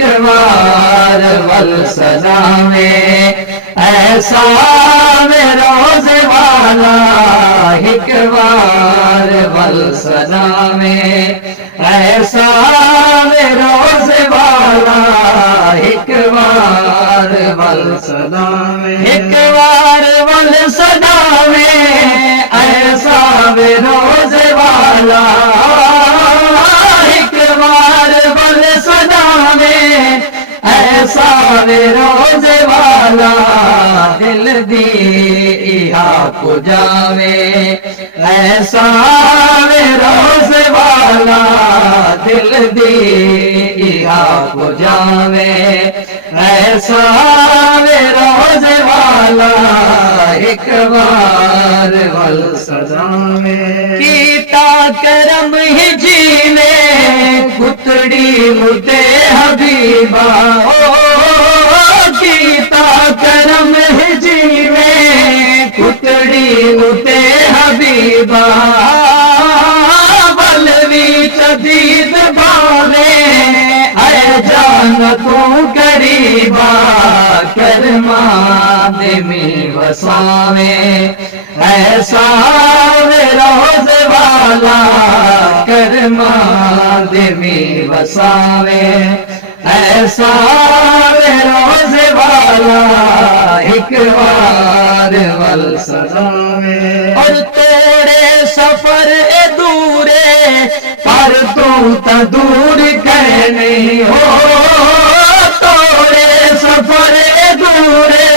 एक बार वल सलामे ऐसा में रोज़े वाला एक बार वल सलामे ऐसा में रोज़े वाला एक बार वल सलामे एक बार वल सलामे ऐसा में रोज़े वाला एक बार वल सलामे ऐसा में रोज़े वाला दिल दी आपको जावे ऐसा में रोज़े वाला दिल दी आपको जावे ऐसा में रोज़े वाला एक बार वल सलामे कीता करम ही जीने पुतड़ी मुते हबीबा कीता करम ही जीवे पुतड़ी मुते हबीबा बलवी चदीद भावे है जान तू करीबा करमा दे में वसावे ऐसा रोज़े वाला करमा दे में वसावे ऐसा रोज़े वाला एक बार वल सलामे और तेरे सफर ए दूरे पर तू तो दूर कह नहीं हो तोरे सफर ए दूरे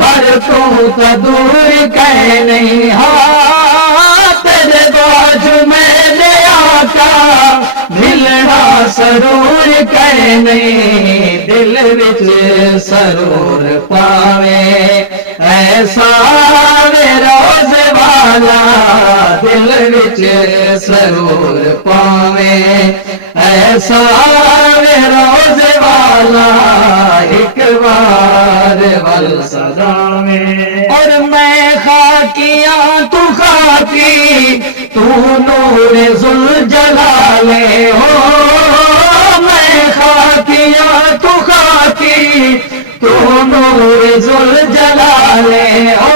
पर तू तो दूर कह नहीं हाँ तेरे बाजू में ले आका मिलना सरूर कह नहीं दिल विच सरूर पावे ऐसा रोज़े वाला दिल विच सरूर पावे ऐसा रोज़े वाला एक बार वल सलामे और मैं खाकिया तू खाकी तू नूर जुल जलाले हो मैं खाकिया तू खाकी तू नूर जुल जलाले हो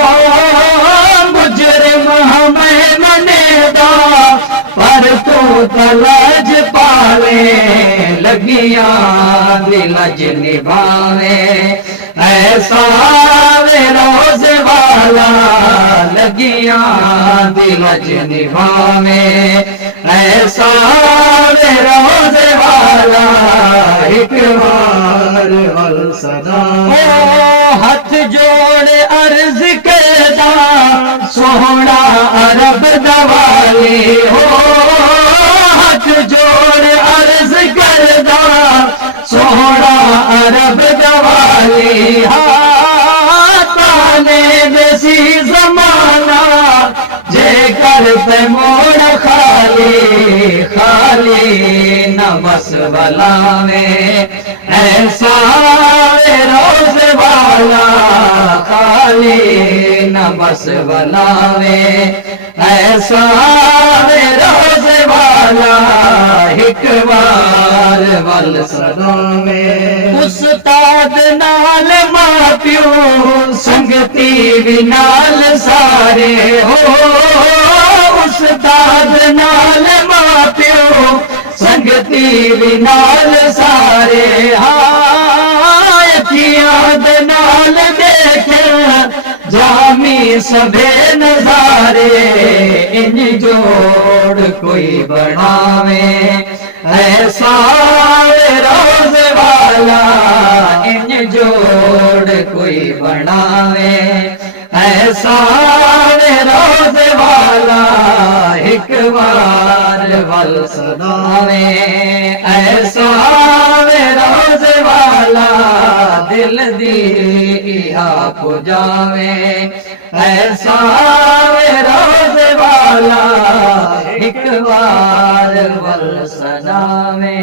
मुजरिम हमें मनेदा पर तू तलाज पाले लगिया दिलज निभावे ऐसा रोज़े वाला लगिया दिलज निभावे ऐसा रोज़े वाला एक बार वल सलामे हाथ जोड़ अर्ज करदा सोहना अरब दवाले हो हाथ जोड़ अर्ज करदा सोहना अरब दवाले ताने देसी जमाना जे करते मोड़ खाली खाली न बस बलावे ऐसा रोज़े वाला खाली न बस बलावे ऐसा रोज़े वाला एक बार वल सलामे उस्ताद नाल मां प्यो संगती भी नाल सारे हो उस्ताद नाल मां प्यो संगती भी नाल सारे अखियां दे नाल देखे जामी सभे नजारे इन जोड़ कोई बनावे ऐसा रोज़े वाला इन जोड़ कोई बनावे ऐसा रोज़े वाला एक बार वल सलामे ऐसा रोज़े वाला दिल दी आपको जावे ऐसा रोज़े वाला एक बार वल सलामे।